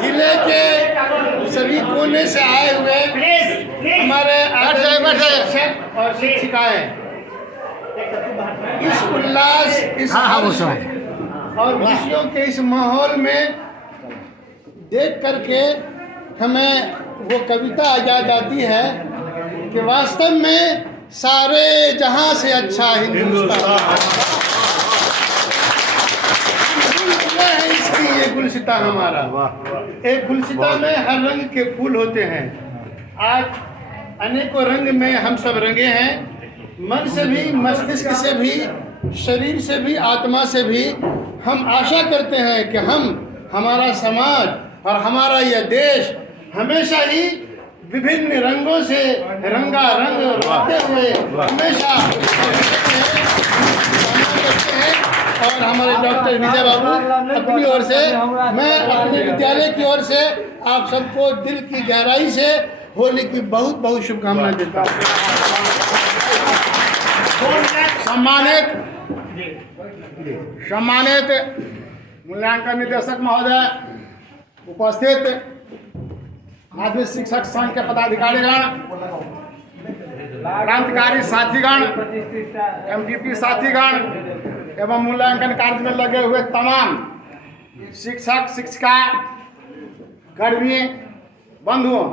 जिले के सभी कोने से आए हुए हमारे शिक्षक और शिक्षिकाएं इस उल्लास, इस हर्ष और खुशियों के इस माहौल में देख करके हमें वो कविता आ जाती है कि वास्तव में सारे जहां से अच्छा हिंदुस्तान है। इसकी ये गुलसिता हमारा, एक गुलसिता में हर रंग के फूल होते हैं। आज अनेकों रंग में हम सब रंगे हैं, मन से भी, मस्तिष्क से भी, शरीर से भी, आत्मा से भी। हम आशा करते हैं कि हमारा समाज और हमारा यह देश हमेशा ही विभिन्न रंगों से रंगारंग रहते हुए हमेशा और हमारे डॉक्टर विजय बाबू अपनी ओर से, मैं अपने विद्यालय की ओर से आप सबको दिल की गहराई से होली की बहुत बहुत शुभकामनाएं देता हूँ। सम्मानित मूल्यांकन निदेशक महोदय, उपस्थित माध्यमिक शिक्षक संघ के पदाधिकारीगण, क्रांतिकारी साथीगण, एमडीपी साथीगण एवं मूल्यांकन कार्य में लगे हुए तमाम शिक्षक, शिक्षिका, कर्मी, बंधुओं,